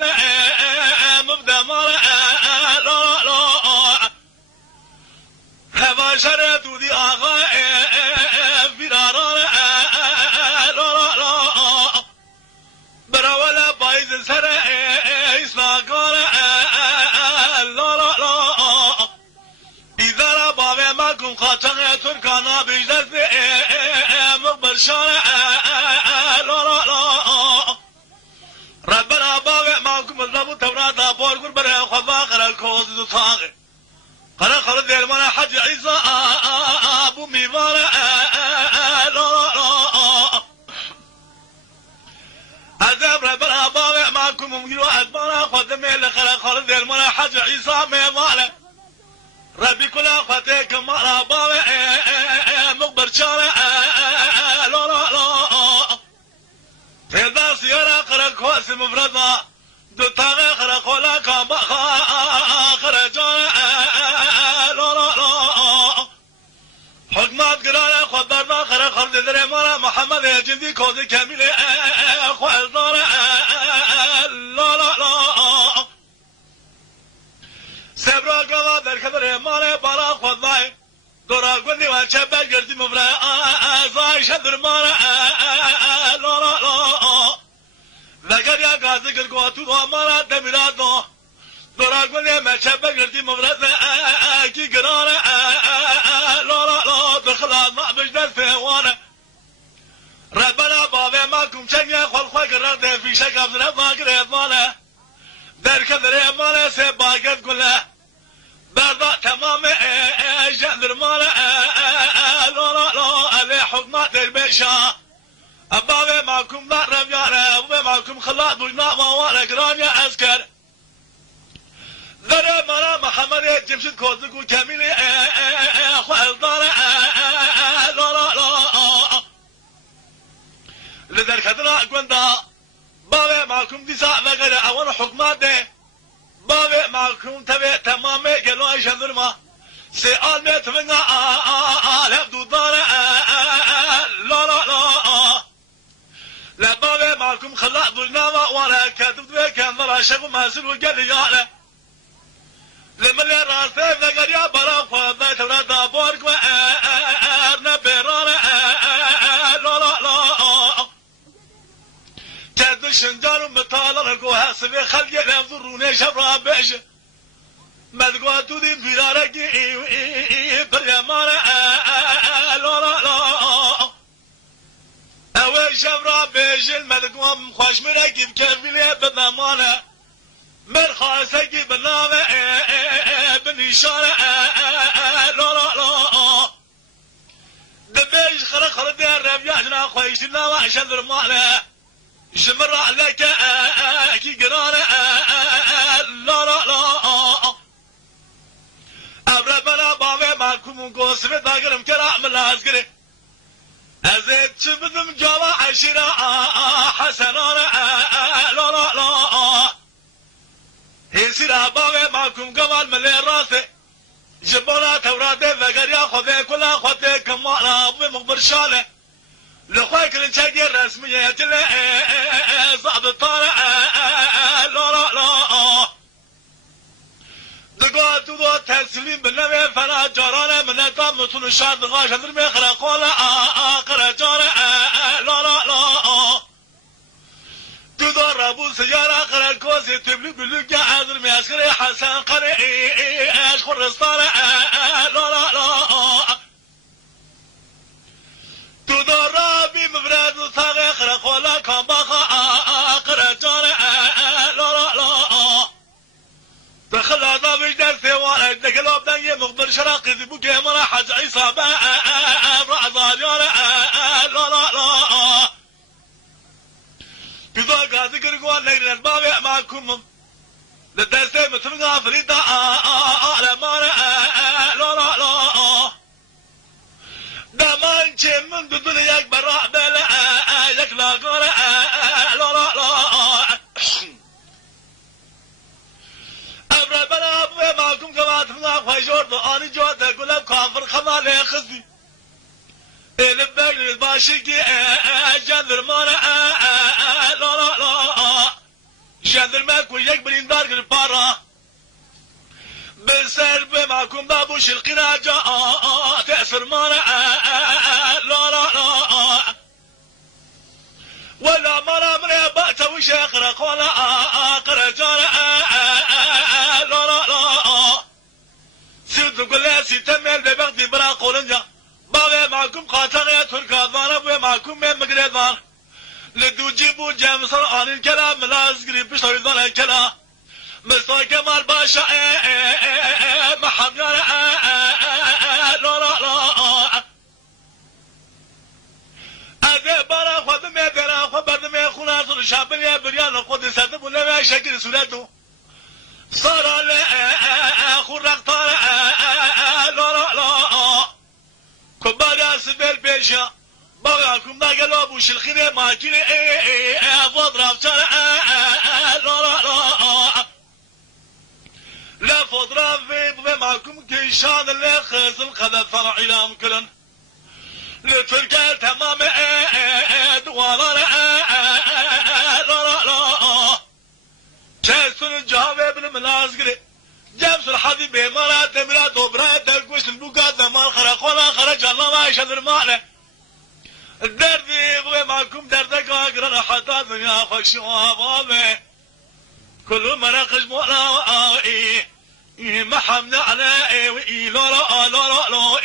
سنة مبدأ مالا لا لا هوا شرط ودي آغا فراران لا لا براولا بايز سر إسلاقان لا لا لا إذا لا بابي ماكم خاتن تركانا بجدد مقبل شارع لا لا لا ربنا بابي ماكم الزبو توراتا بورقر برا خضا قرى الكوز دطاغي قرى خلد ذي المانا حج عيسى أبو ميمانا لا لا لا عذاب ربنا بابي ماكم ممجلوا أكبانا خدمي لقرى خلد ذي المانا حج عيسى ميمانا ربي كلا خطيك مالا بابي مقبر شارع لا لا لا تيدا سيارة قرى كواس مفردا دوتاغي قرى خولا كامبخا قرى جارع لا لا لا حكمات قرارة خبرنا قرى خلد ذري مالا محمد جندي كوزي كامل خوال دارع لا لا لا سبرا قوا در خبر مال بالا خدای دورا گندی و چبل گردی مفرا زای شدر مال لا لا لا لگر یا گازی گرگو تو دو مال دمیرا دو دورا گندی و چبل گردی مفرا کی گران لا لا لا دخلا ما بجدت فیوان ربنا بابا ما کم چنگ خال خواه گرد فیشه کبزره ما گرد مال در خبر مال سے باگت گله بردا تمام جندر مال لا لا لا عليه حكمات البشا أبابي معكم ضرب يا أبابي معكم خلاط وجناء وانا قران يا عسكر ذرا مرا محمد جمشد كوزك وكامل أخوة الدار لا لا لا لذلك هدنا قندا بابي معكم ديساء وغير أول حكمات ده بابي معكم تبع تمام قالوا يشندر ما سؤال ما تفنى لبدو دار لا لا لا لا بابي معكم خلاق ضلنا وانا كاتب ذا كان ضل شغو ماسل وقال لي قال لما اللي راسه نقر يا برا فضا ترى دابورك وارنا بيرانا لا لا لا كاد شنجار مطالر قوها سبي خلق ينظروني شبرا بيش مدقوا تودي بيرارك بريمانا لا لا لا اوي شبرا بيش المدقوا مخوش مراكب كفيلي بدمانا مرخاصك بنامه بنشانه لا لا لا دبيش خرق خرق دير ربيعنا خويشنا وعشان المعنى شمر عليك كي قرانه لا لا لا أبربنا بابي مالكم وقوسمي داقرم كرام الهزقري أزيد شبدم جوا عشرة حسنانه لا لا لا هنسير بابي معكم قبل ملي راسي جبونا توراتي فقريا خذي كلها خذي كمانا أبوي مقبر شاله لخويك الانشاقي الرسمية يجلي صعب الطارع لا لا لا دقوا تودوا تسليم بالنبي فلا جرانا من نظام نطول الشاد غاش هذر ميخرا قولا قرى جارع لا لا لا تودوا رابو سيارة قرى الكوسي تبلي بلوكي حاضر مياسكري حسن قري اشخر رسطارع لا لا لا تودوا رابي مفرد وصاغي قرى قولا كامباخا قرى جارع لا لا لا دخل هذا بجدر ثوانك دقلوب دنيا مقبر شراقي ذبوكي مرا حج عصابة رعضان يارع لا لا لا بذا قاعد يقرقوا نقرن البابع معكم للدرسي مثلنا فريدة على مارع لا لا لا دمان شي من دنيا يكبر رعبة يكلا قرع لا لا لا أبربنا أبوي معكم كما تفنى خيجور أنا جوات أقول كافر خمالي خزي الباقي الباشيكي جندر مانا لا لا لا جندرمك وياك بليندار قربارا بسر بمعكم بابوش القنا جاء تأثر مانا لا لا لا ولا مرا مرا بأت وش أقرق ولا أقرجانا لا لا لا سيد قل سيتمل ببغدي برا قولنجا بابا معكم قاتل تركا ضارب معكم من مقردان لدو جيبو جامسر عن الكلام لازقري بشتري ضل الكلام مستوى كمال باشا محمد لا لا لا أذي برا خدمي برا خبردمي خلاص الشعبية بريان خد سدب ولا شكل سولته صار خرق طار لا لا لا كبار سبيل بيشا بغاكم ناقلوا بوش الخير ما كني فضرب شارع لا لا لا لا فضرب في معكم كيشان اللي خزل قد فرع إلى مكرن لتركا تمام دوار لا لا لا جاسون الجهاب ابن منازقري جامس الحظي بمرات مرات وبرات القوس البوقات دمار خرق ولا خرج الله ما يشذر معنا الدرد يبغي معكم دردك اقرا حتى الدنيا خش وابابي كل مرقش مولا ما حمد على لا لا لا لا